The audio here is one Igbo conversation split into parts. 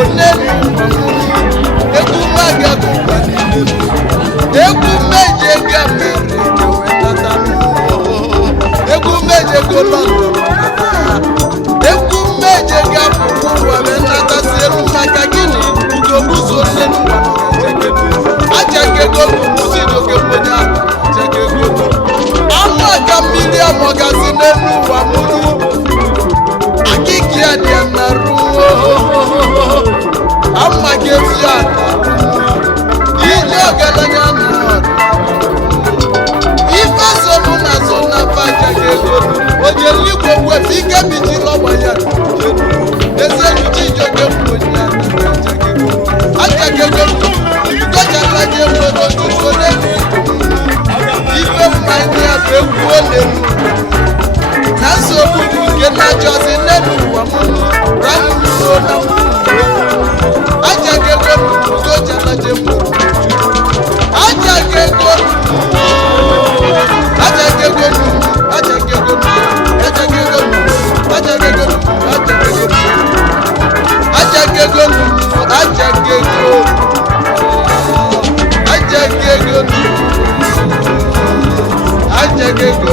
onenu egwu maga gụkwa niile egwu meje ga mere ka wetata egwu meje go London egwu meje ga pụrụ ụwa wetata si elu maka gịnị ugobuzo onenu achakego mụzi doge mmonye achakego ama ka mmiri amọgazi n'elu ụwa mụrụ akiki ya dị na ruo ama ka efi ya ije ọgaranya na ife somu na so na achakego ojeligbo wefe ike biji lọgba ya eze nuji ijoge mmonye achakego gọjalaje nwere otuto n'elu ife mmanya ya bụ egwu olelu na nsogbu nke na-achọzi n'elu ụwa m ramụruo na achakego gọjalaje nwere achakego achakego achakego achakego achakego achakego achakego Ajagego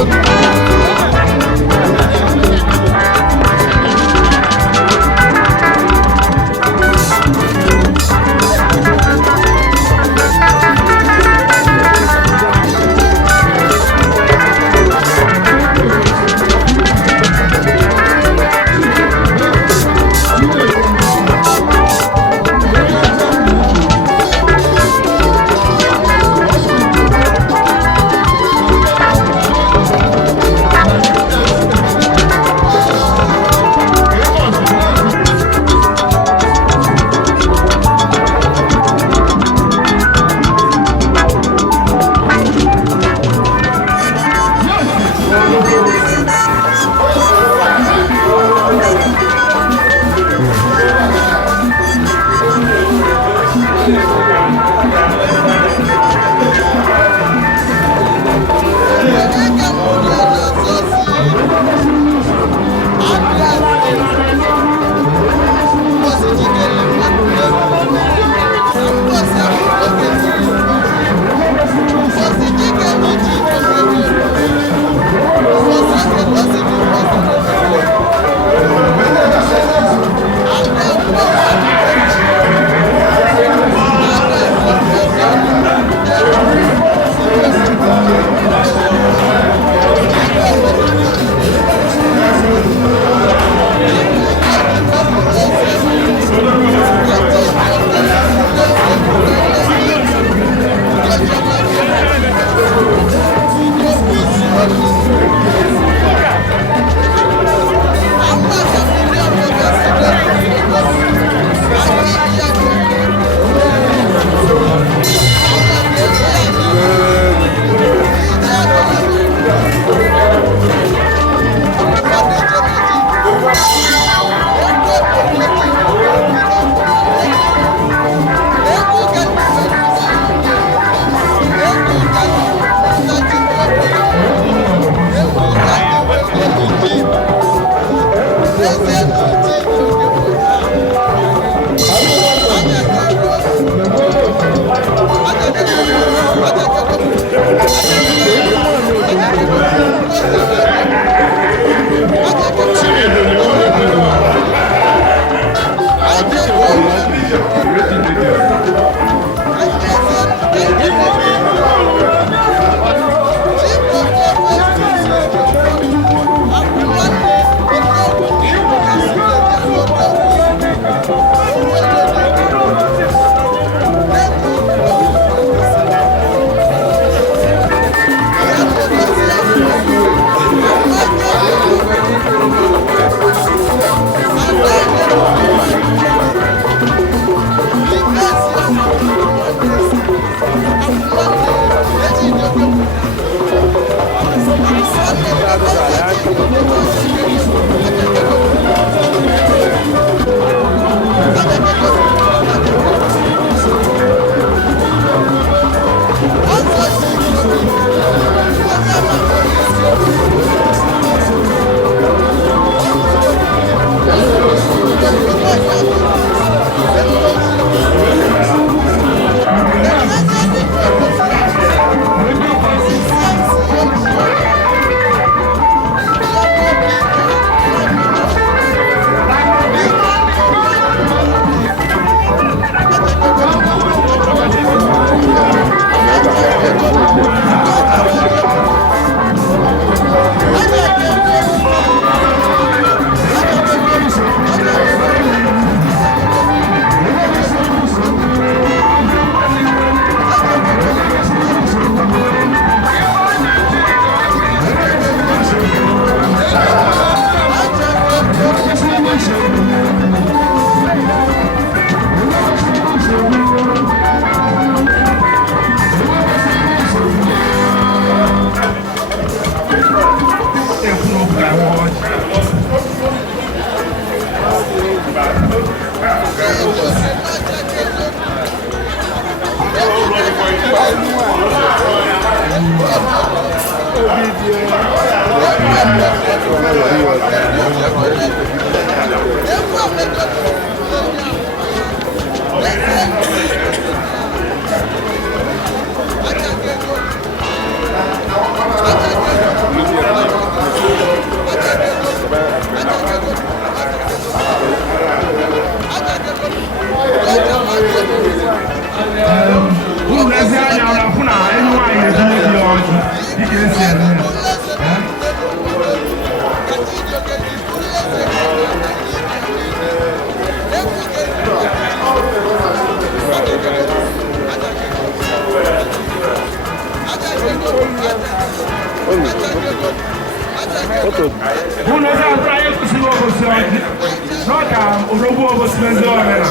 Odogwu Obosi mezi ọrịa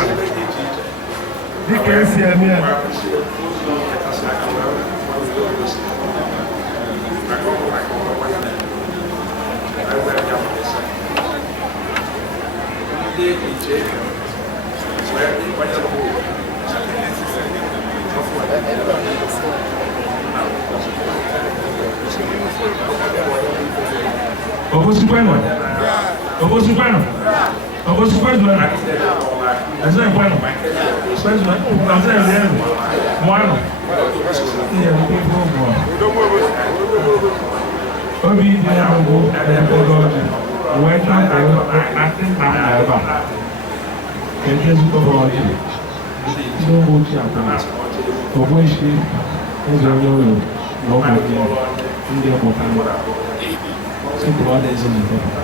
dịka esi eme ya. Obosi bueno. Obosi bueno. Obosi bueno. Ese es bueno. Pues bueno, entonces bien. Bueno. Y el tipo Obi di ago ego weta ati na eba. Keje zuko boji. So much apa. Obo ishi ezo yo no mo di. Ndi mo kan. So brother is in the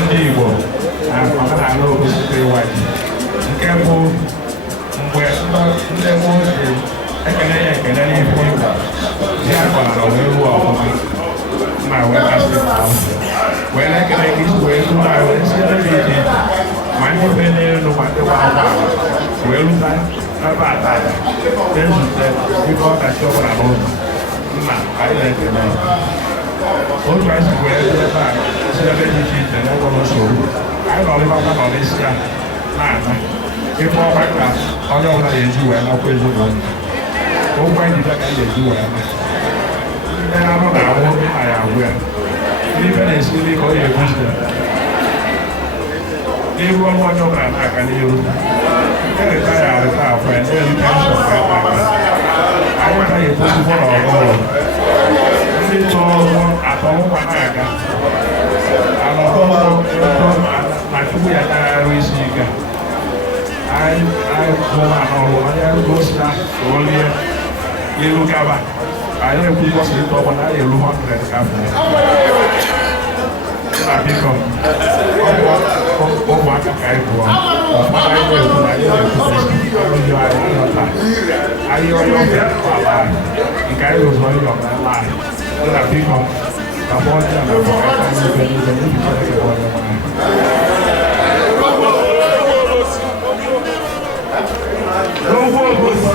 ndị Igbo na-akpọkọta n'oge Iwa-ji nke bụ mgbe ndị mmụọ si ekele ya ekele n'ihu Igbo ji akwara na wee ruo ọfụma ma wee kasị wee na-ekele gị wee ruo a wee si ebe dị iche ma ndị be n'elu ma ndị gba agba wee rute ebe ata ezute ibe ọkachi ọbụla n'ụzọ nna anyị na-ekele otu anyị si wee ebe a si ebe dị iche iche n'ụlọ nsogbu anyị nọ n'ebe ọkwa nọ n'isi ya na-ana ebe ọkwa ka onye ọbụla ga-eji wee nakwa ezinụlọ ụgwọ anyị ji ka anyị ga-eji wee na ndị na-arụ na-ahụ na ya agwụ ya n'ife na-esi nri ka ọ ga-ebuzi n'ihu ọnụ onye ọbụla na-aga n'ihu nke rịta ya arịta afọ ya na-eri penshọn ka aka anyị anaghị ekwesịkwa na ọgụrụ ndị tụrụ ọrụ atọ ụkwa na-aga anọdụ na chukwu ya na-arụ isi ike anyị bụ anọrụ onye gosi na olie ilu gaba anyị ekwukwọsị ịtọ ọgbọ na anyị elu 100 gafere biko ụmụaka ka anyị bụọ ụfọdụ anyị na-ekwu anyị na-ekwu anyị onye ọbịa ala nke anyị rụzụ onye ọbịa ala anyị na biko ka mụ ọjọọ na bụ aka n'ibe niile n'ibikọ ebe onye nwanyị Odogwu Obosi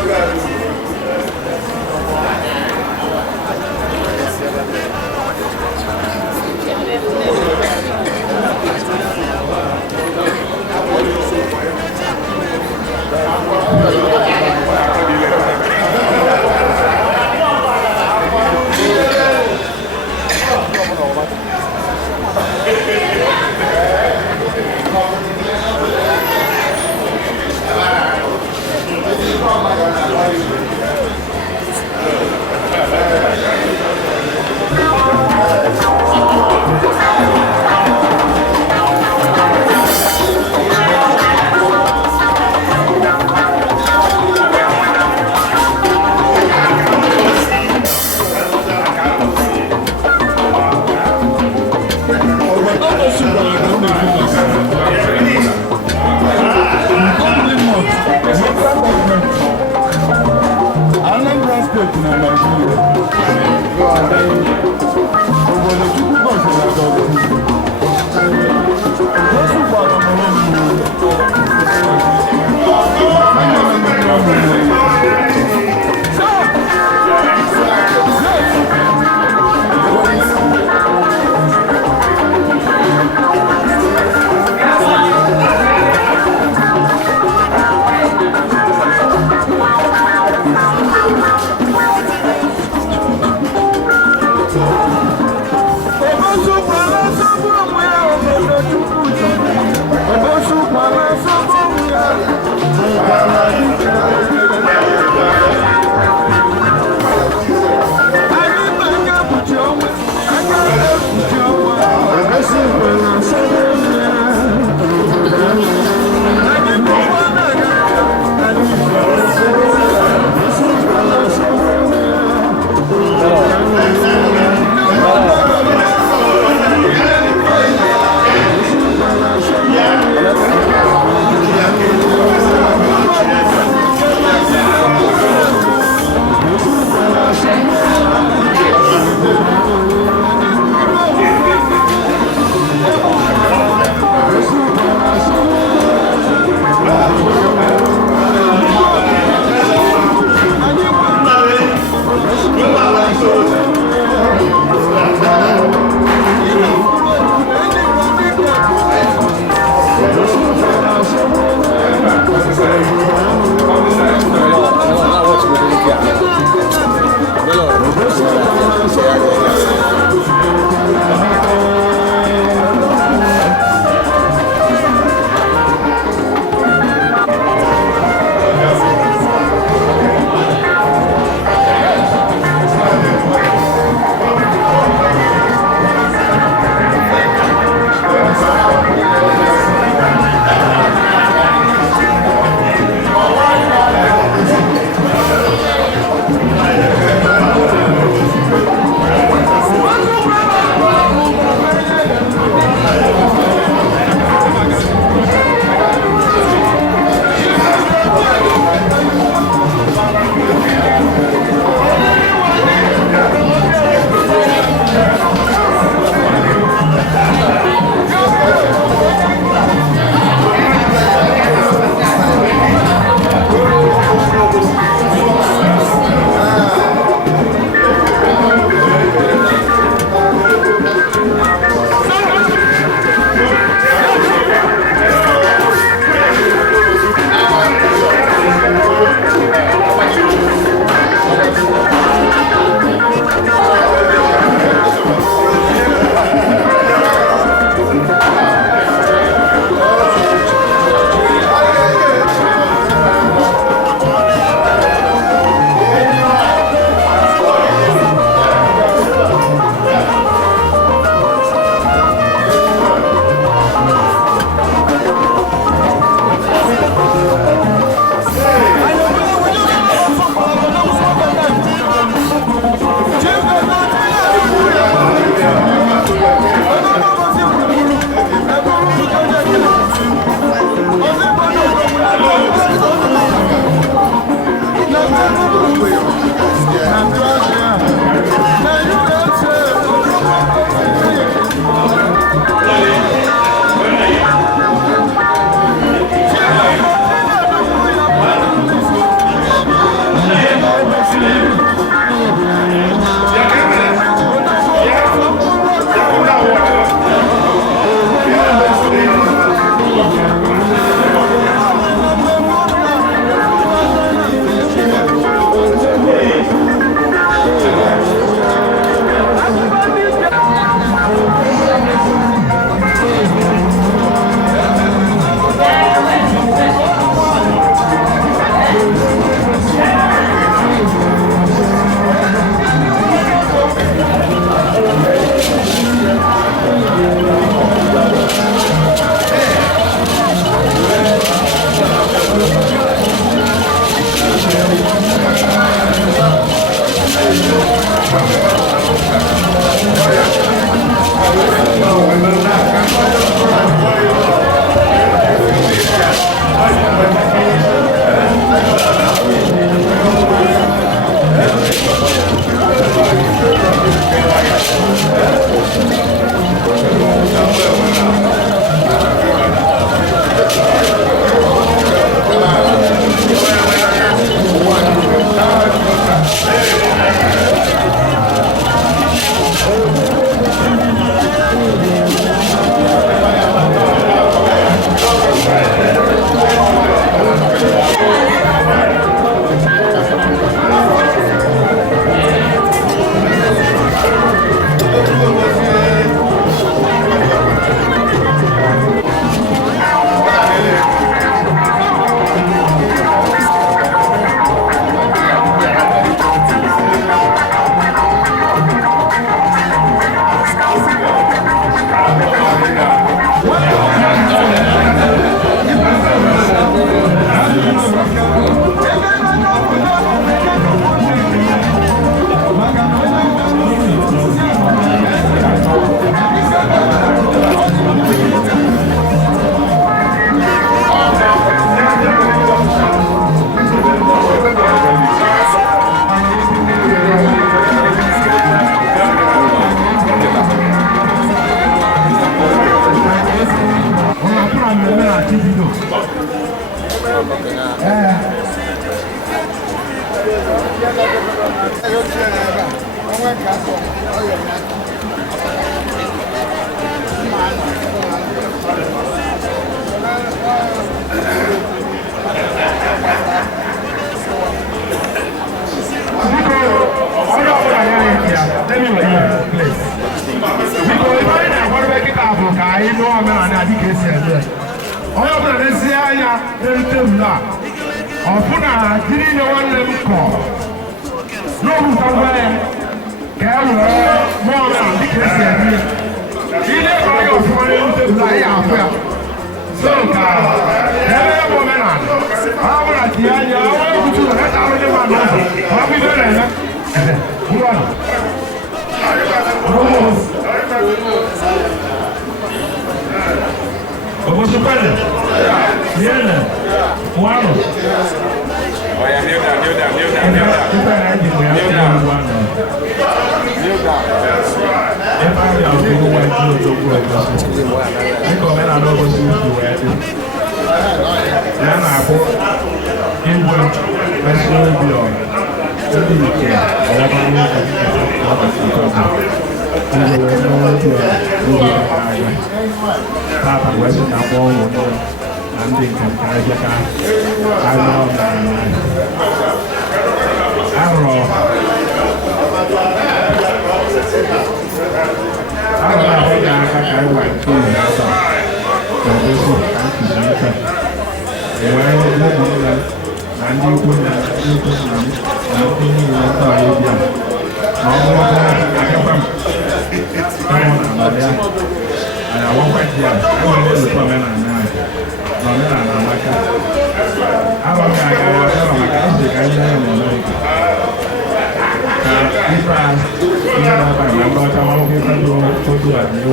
Anambra State na Nigeria. Obodo Chukwu gọziri agọzi. Osu gbara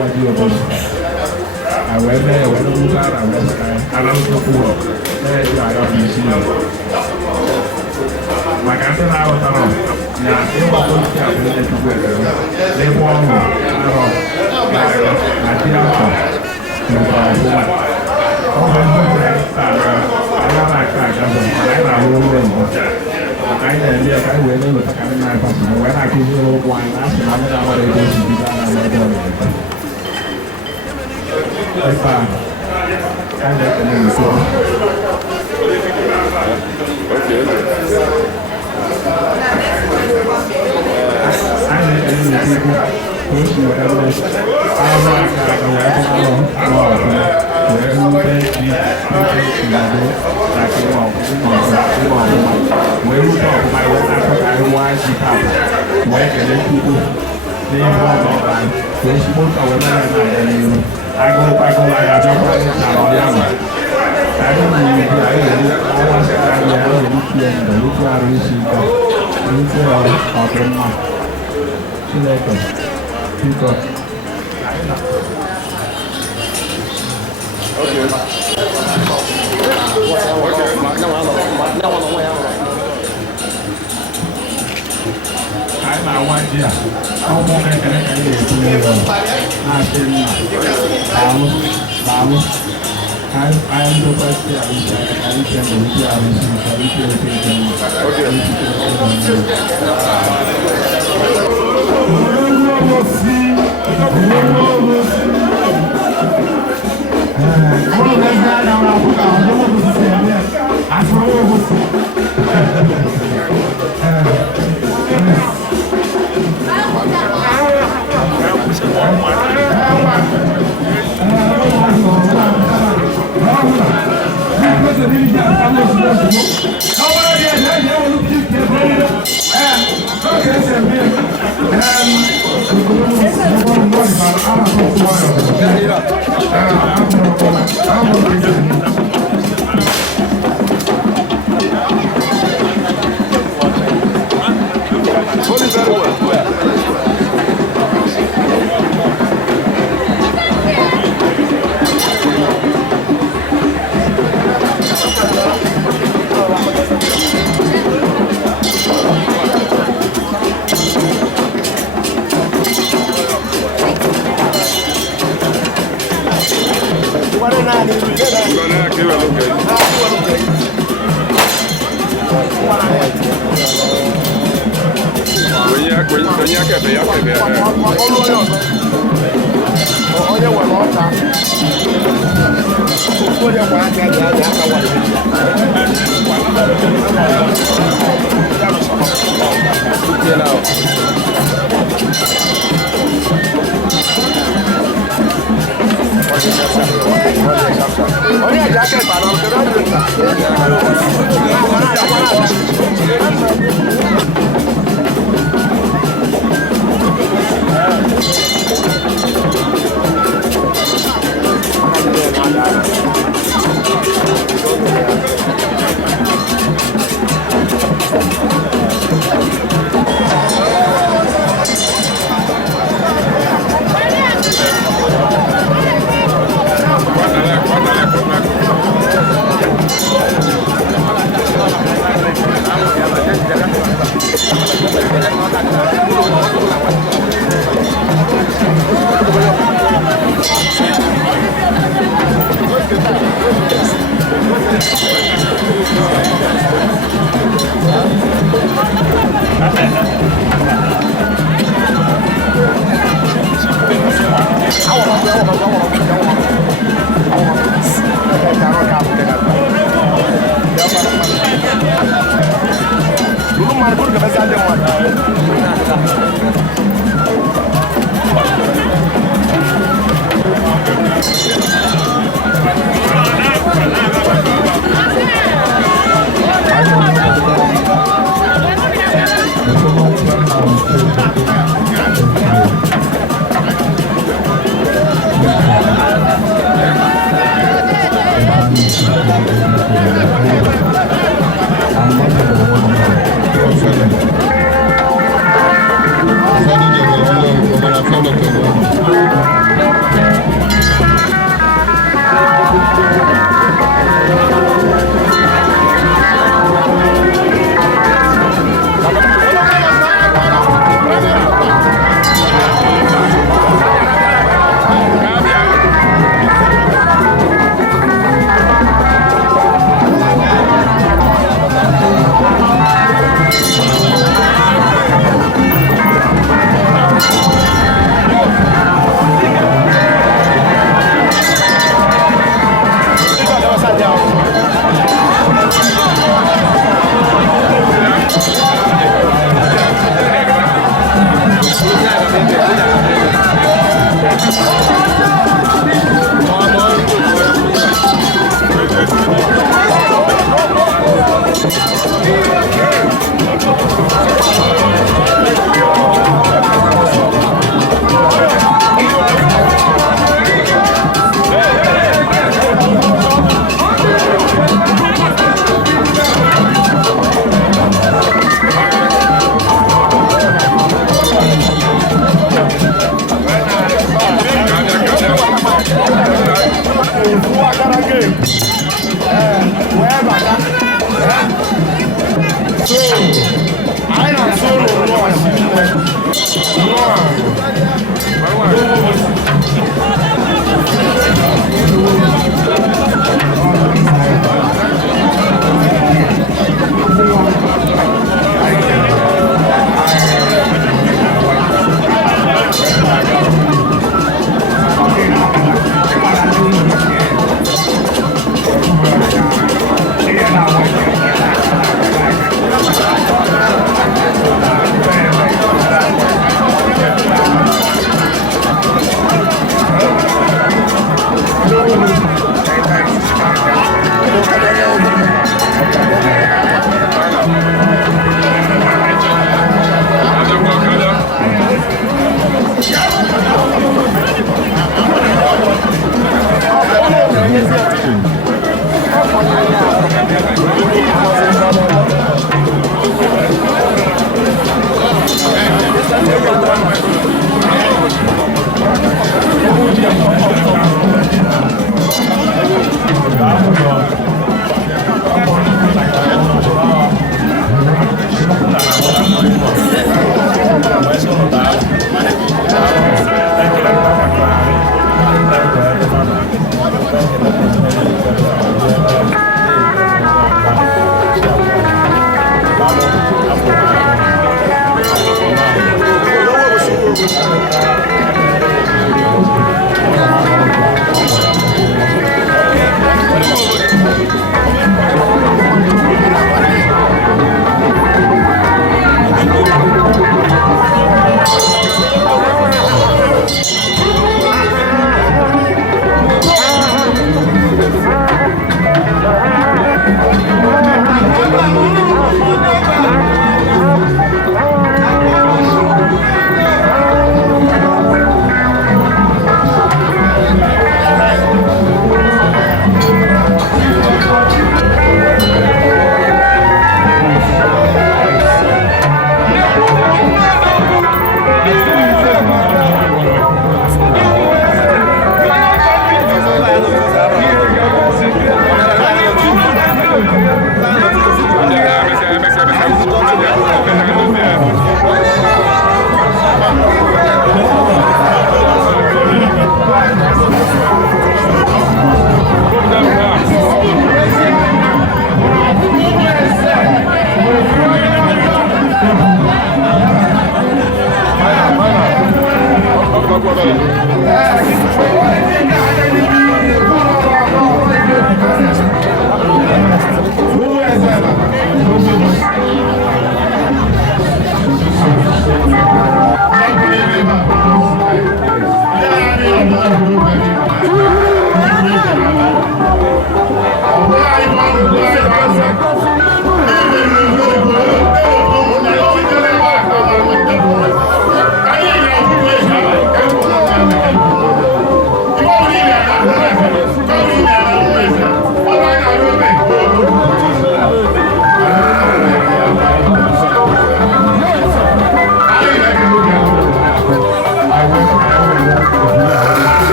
Iwa-ji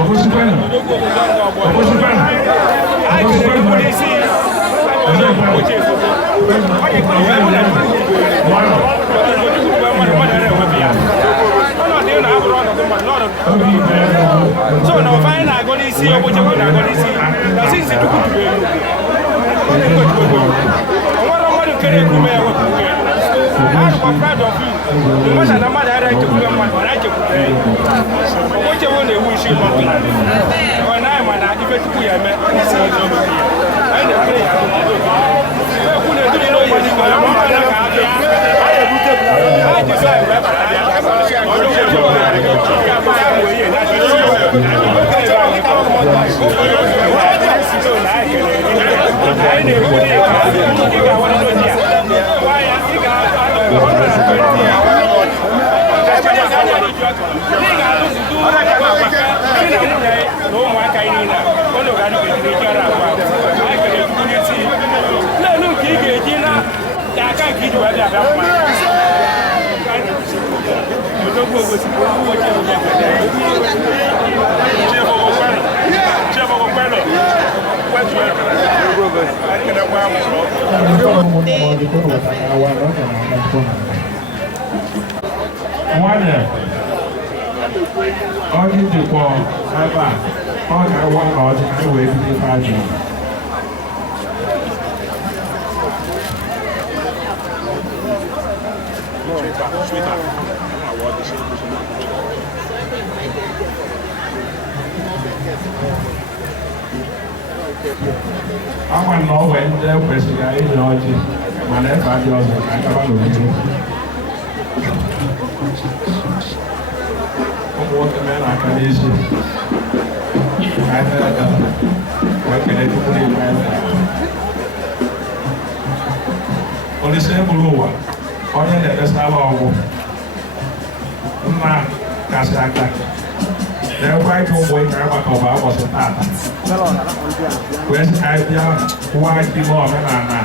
Obosi kwenu. Obosi kwenu. Obosi kwenu. So now fine I go to see what you want to go to see. Now since it took to be what to carry to me. I'm proud of you. The man and the mother I to be one I to pay. What you want to wish you long time. When I'm an activate to be a man, I don't play. I couldn't do no way to go. I decide. Nwanne onye njikwa ebe a ọ ga-awa ka ọ dị ka wee bido ife ajụ ama na ọ nwee ndị ekwesịghị ịnye ọjị mana efe adị ọzọ ka akaba n'obodo ụmụ nwoke mee n'aka n'ezi wee kele tupu n'ikpe Olise bụrụ ụwa onye na-edesala ọgwụ nna kasị aka na-ekwe ike ụmụ ike agbakọba ụbọchị tata wee sị ka anyị bịa kwụwa ime omenala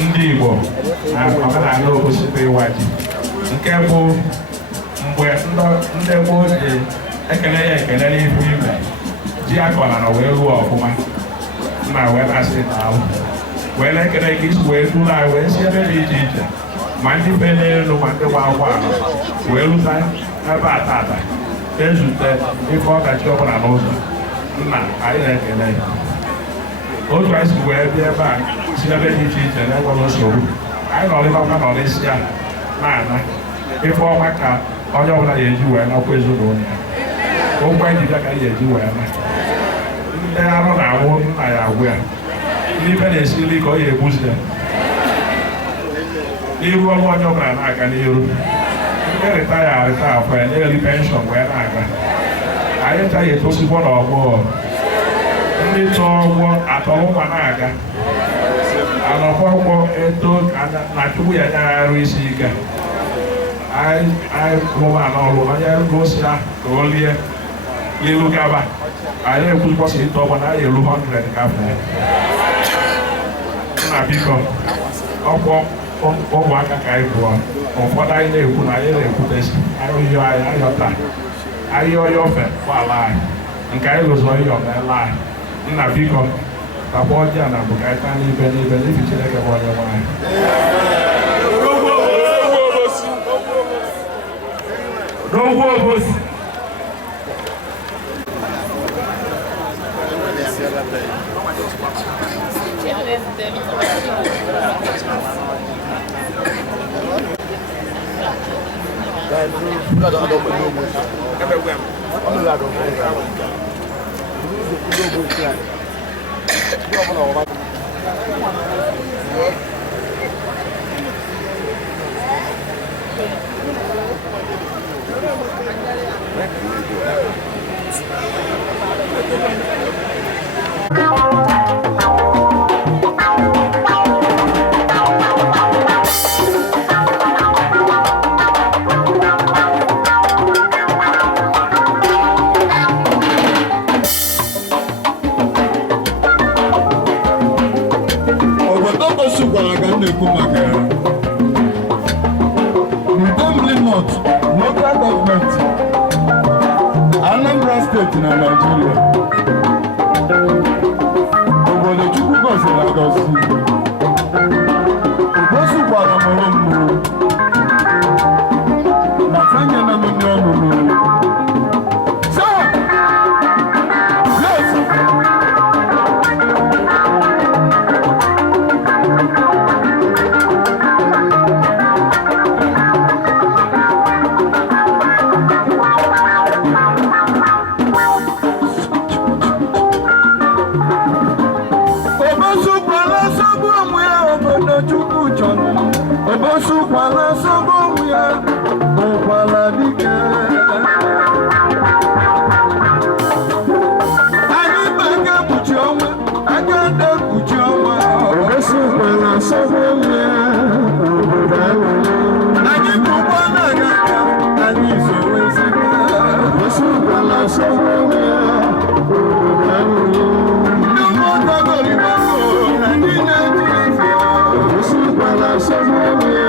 ndị Igbo na omenala Obosi bụ Iwa-ji nke bụ mgbe ndị gboo ji ekele ya ekele n'ihu ime ji akọna na wee ruo ọfụma nna wee na-asị n'ahụ wee na-ekele ka isi wee duru anyị wee si ebe dị iche iche ma ndị be n'elu ma ndị gba ụgbọala wee rute ebe a tata ezute ife ọdachi ọbụla n'ụzọ nna anyị na-ekele ya otu anyị si wee bịa ebe a si ebe dị iche iche na-enwere nsogbu anyị nọrịbakwa nọrịsị ya na-ana ife ọma ka onye ọbụla ya eji wee nakwa ezinụlọ ya ụgwọ anyị bịa ka anyị eji wee na ndị arụ na-anwụ nna ya agwụ ya n'ife na-esili ka ọ ya egbuzi ya n'iru ọrụ onye ọbụla na-aga n'iru ndị retaya arịta afọ ya na-eri penshọn wee na-aga anyị chaghị etosikwa n'ọgbọ ndị tọọ ọgbọ atọrọ ụmụ na-aga anọkwa ọgbọ eto na chukwu ya nye arụ isi ike anyị rụma n'ọrụ onye gosi ya ka o lie ilu gaba anyị ekwukwọsị ite ọgbọ na anyị elu 100 gafee nna biko ọkwọ ụmụaka ka anyị bụọ ụfọdụ anyị na-ekwu na anyị na-ekwutesi ahịhịa anyị ayọta ahịa ọya ofe ụgbọala anyị nke anyị rụzọ ihe ọmeela anyị nna biko takwa ọjị na bụ ka anyị taa n'ibe n'ibe n'ihi Chineke bụ onye nwe anyị Odogwu Obosi Anambra State na Nigeria. Obodo Chukwu gọziri agọzi. Obosi gwara mụrụ mmụrụ. Na fanye na mmiri ọnụnụ. Sir! Yes! Obosu kwala sobo ya, okwala dike. Anyị baka kpuchi ọnwa, aka nde kpuchi ọnwa. Obosu kwala sobo ya, obodo ahụ. Anyị kwụkwọ na-aga ka anyị sowe sika. Obosu kwala sobo ya, obodo ahụ. Ndị ụmụaka gọrịba na ndị na-eji ezi ya. Obosu kwala sobo ya.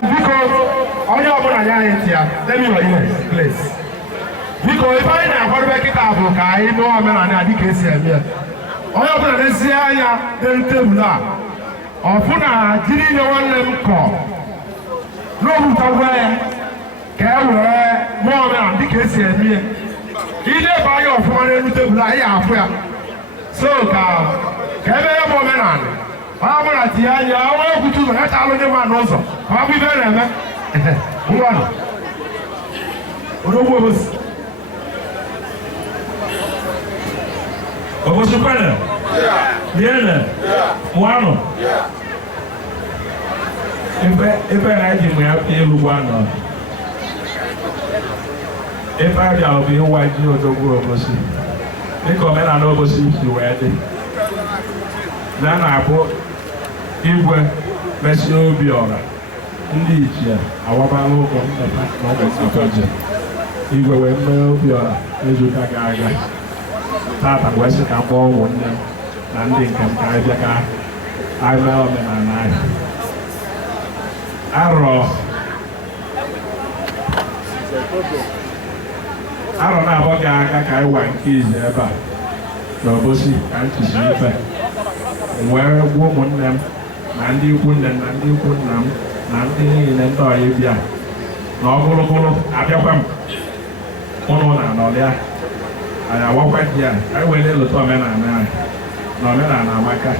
Because onye ọbụla ya anyị ntị ya, let me hear you, please. Biko ife anyị na-akwadebe kịta bụ ka anyị mee omenala dịka esi eme ya. Onye ọbụla na-esi anya n'elu tebụl a, ọfụ na jiri ihe nwanne m kọ n'obutagwa ya ka e were mee omenala dịka esi eme ya. Ileba anya ọfụma n'elu tebụl a, ị ga-afụ ya. So ka ebe ya bụ omenala, onye ọbụla tinye anya, onye okwutu ụzọ ya chalụ onye mma n'ụzọ, ka ọ bụ ibe na-eme. Ngwanụ, Odogwu Obosi. Obosi kwene? Yene? Mwano? Ife na-eji mụ ya elu gwano. Ife aja ọ bụ Iwa-ji Odogwu Obosi. Dịka omenala Obosi si wee dị. Na na-abụ igwe mesi obi ọra. Ndị ichie awabala ụgwọ mmeta n'ọgbọ ji. Igwe wee mee obi ọra ezuka ga-aga. Tata wee sị ka m kpọọ ụmụnne m na ndị nke m ka anyị bịa ka anyị mee omenala anyị. Arọ na-abọ ga-aga ka anyị wa nke izi ebe a n'Obosi ka m chisi ife. Wee gwa ụmụnne m na ndị ikwu nne m na ndị ikwu nna m na ndị niile ndị ọyị bịa na ọgụrụgụrụ abịakwa m ụnụ na anọlịa anyị awakwa ji a anyị were lụta omenala anyị na omenala amaka.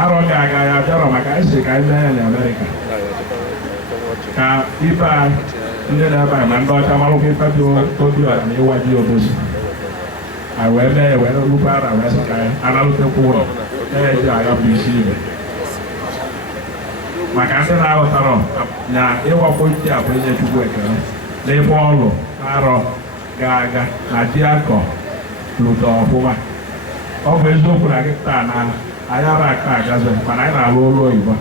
Arọ ga-aga ya bịarọ maka anyị si ka anyị mee ya na Amerịka ka ibe anyị ndị na-ebe anyị ma ndị ọcha marụkwa ife dị obi ọra na Iwa-ji Obosi. Anyị wee mee ya wee rukwa ara wee sị ka anyị analụtekwa ụlọ na-eji agha bụ isi ibe maka ndị na-aghọtara na ịwakpo ji a bụ inye Chukwu ekele n'ebe ọrụ arọ ga-aga na ji akọ lụta ọfụma. Ọ bụ eziokwu na kịta na anyị ara aka agazi mana anyị na-alụ ọrụ oyibo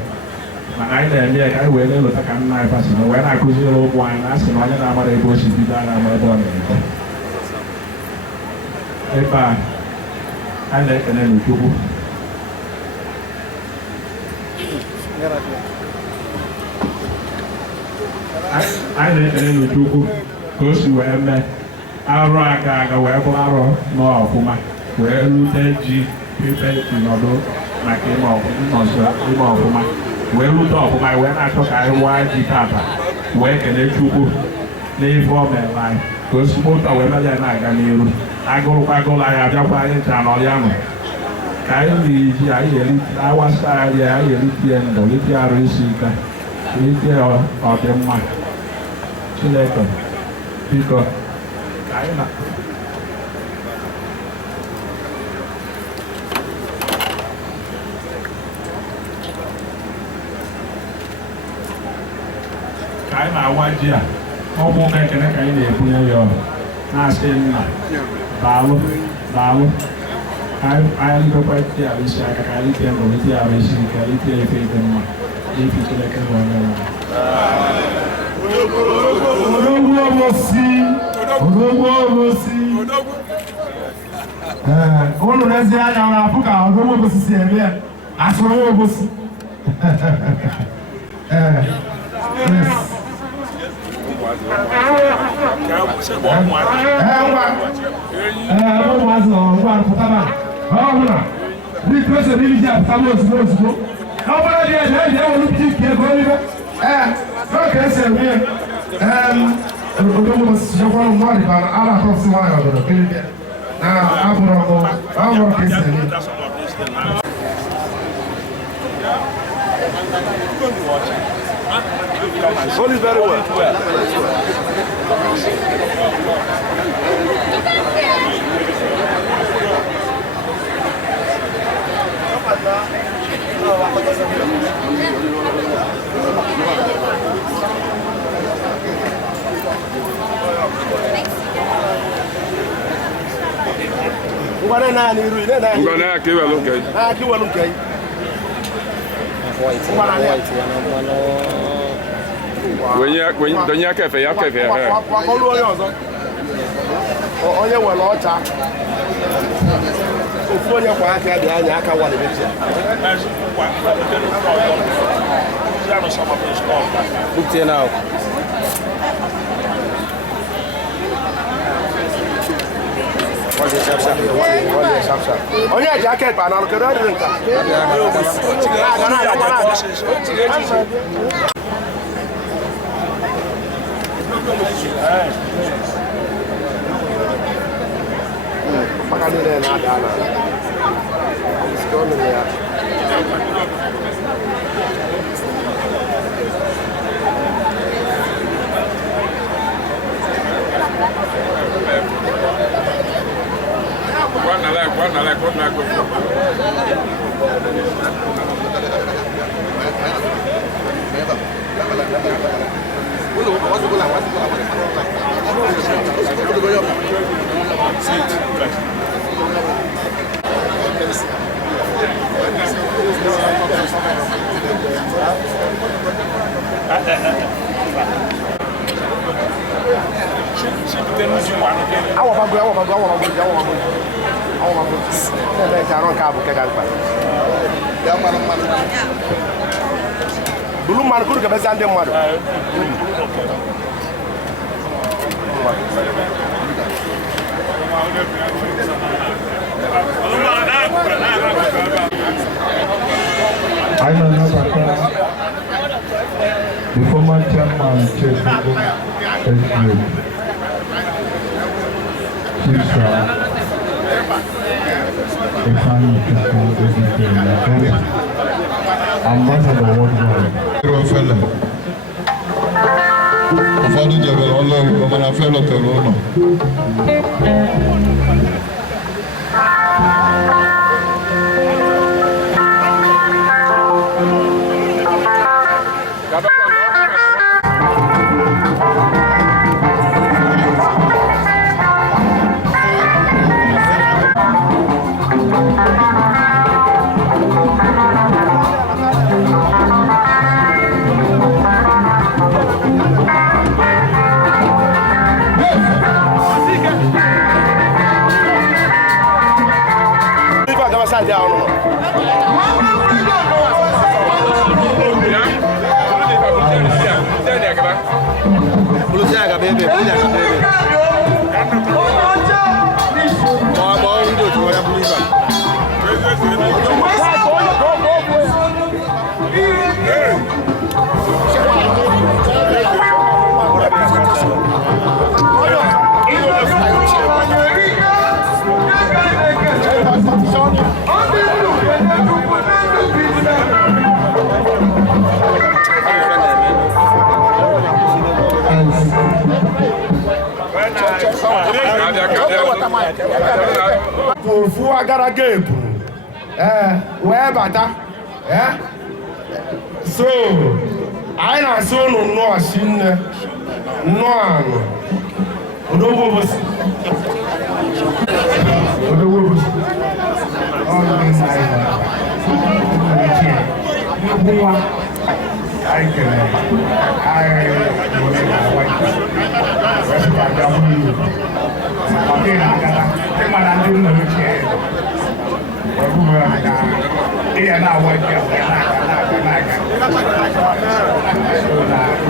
mana anyị na-eme ya ka anyị wee na-elota ka nna anyị pasị na wee na-akụziri ụmụ anyị na asị na onye na-amara ebe o si bido a na-ama ebe ọ na-eje. Ebe a anyị na-ekele n'Chukwu anyị na-ekele n'Chukwu ka o si wee mee arụ aga wee bụ arọ n'ọfụma wee rute ji ife nọdụ maka ime ọfụma wee rute ọfụma wee na-achọ ka anyị waa ji tata wee kelee Chukwu n'ife o mere anyị ka o si ụtọ wee mere ya na-aga n'iru. Agụrụkwa agụrụ anyị abịakwa anyị ncha n'ọrịa nọ ka anyị na-eji anyị awasa anyị eritie ndụ ritie arụ isi ike ritie ọdịmma. Chineke biko ka anyị na awa ji a ọ bụ ekele ka anyị na-ebunye ya ọrụ na-asị nna daalụ daalụ anyị ndokwa iti arụ isi aka ka anyị tie ndụ ritie arụ isi ike ritie efe dị mma n'ifi Chineke bụ onye nwe. Odogwu Obosi, Odogwu Obosi. Ụlọ n'ezie anya na-afụ ka Odogwu Obosi si eme ya, asụrụ Obosi. Ụmụazị nọ ngwa pụtaba ọbụla dịka ose n'ibi ji apụtaba ozugbo ozugbo. Ọbụla dị eji eji ewelu ji nke ego olive. N'oge esi eme ya. Odogwu Obosi chekwara mmadụ ka a na-akọsị nwaanyị ọdọrọ kelebe na abụrụ ka esi eme. Hold it very well. Ngwana na ni ru, na ni. Ngwana akiwa lunkai. Akiwa lunkai. Donye kefe ya kefe ya. Wakolu onye ọzọ. Onye nwere ọcha. Ofu onye kwa aka dị anya aka wale bechi. Bukte now. Onye jacket pa na lo kedo dị nka. Pakanile na ada na. Iskomi ya. Belum mana kudu kebiasaan dia madu. I know the former chairman Chiedu SGA, Chief Ambassador worldwide. Ụfọdụ jebere ọlụ oyibo mana fe lọtere ụlọ. Ofu agara gepu. Wee bata. So, anyị na-asị ụnụ nnọọ si nne, nnọọ anụ. Odogwu Obosi. Odogwu Obosi. Ọ dị mma ịba. Nnukwu nwa. Anyị kere. Anyị nwere na-agwa ike. Wee sịkwa aga nwunye. Oke na-agata. Ịmara ndị nna ochie. Iya na awal dia nak.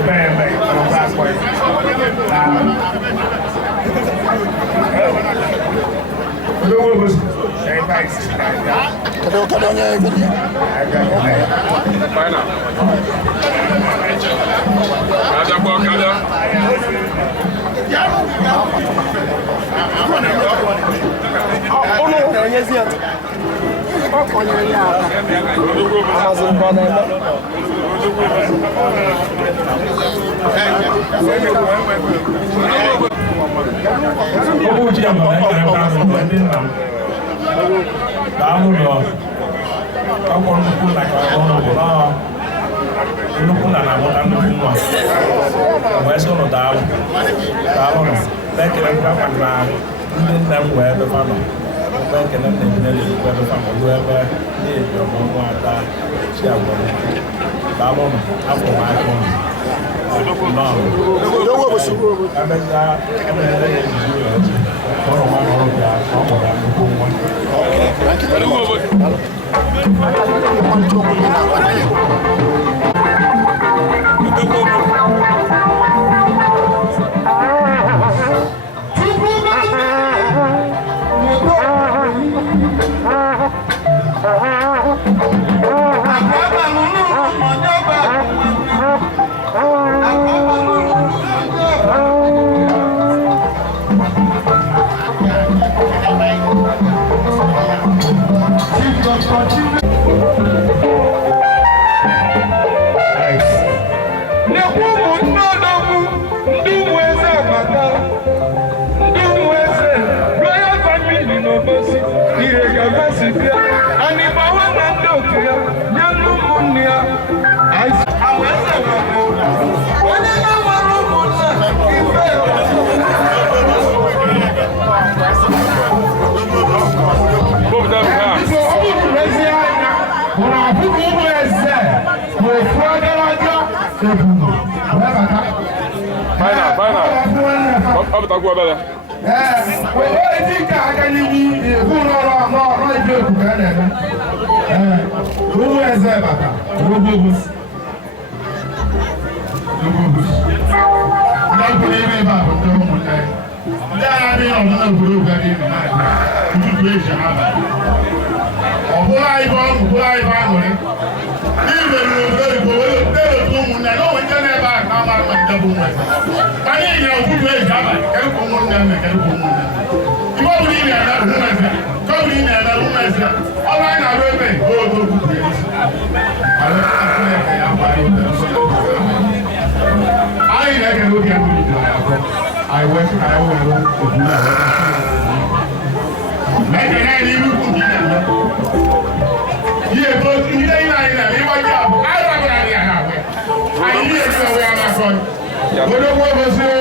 Baik, proses koi. Dulu saya baik sekali. Kadang-kadangnya ini. Mana? Ada buah kada. Oh no, hanya siap. Amazon banana. Baik, kita tidak boleh berfaham dua apa ni, jawab apa ada. Odogwu Obosi. Thank you very much. Odogwu Obosi.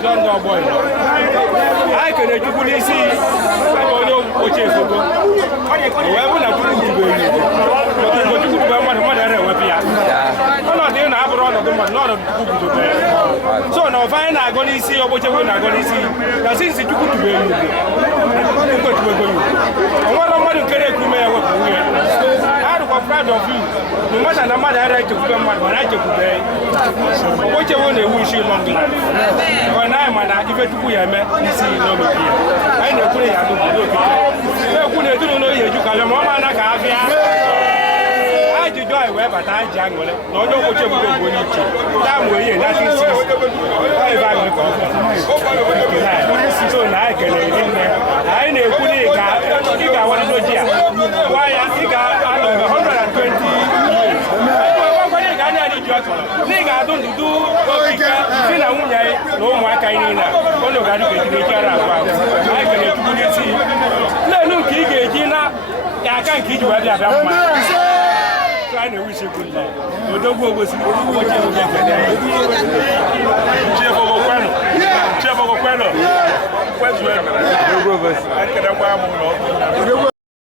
ụzọ ndị ọgbọ Igbo anyị kere Chukwu n'isi onye ochie Ezogo wee bụ na Chukwu dube Igbo Chukwu dube mmadụ ara ewepụ ya ọnọdụ na-abụrụ ọnọdụ mmadụ n'ọnọdụ Chukwu dube so na ọfa anyị na-agọ n'isi ọgbochekwe na-agọ n'isi na sinsi Chukwu dube Igbo onwere mmadụ nkere ekume ya wepụ nwunye ha dụkwa proud of you no matter na mmadụ ara echekwube mmadụ mana echekwube ogbochekwe na-ewu isi long life anyị mana ife Chukwu ya eme isi n'omebi ya anyị na-ekwure ya n'obodo okike na-ekwu na ezinụlọ oyi eju ka ma ọ ma na ka ha bịa ajụjụ anyị wee bata anyị ji aṅụrị na onye ogbochi ebubo bụ onye iche ya mụ ihe na isi ebe aṅụrị ka ọ so na anyị kelere gị nne anyị na-ekwu na ị ga-awarịdo ji ya gwa ya ị ga-anọ 120 years ị ga-anya anyị ji ọtọ na ị ga-adụ ndụdụ okike di na nwunye anyị na ụmụaka anyị niile ọnụ ga-adị ka ejiri ike ara abụọ anyị kelere Chukwu n'isi n'elu nke ị ga-eji na aka nke iji wee bịa mma anyị na-ewishi kwunye Odogwu Obosi Chiedu kwenu kwezuo ekele kwa m ụlọ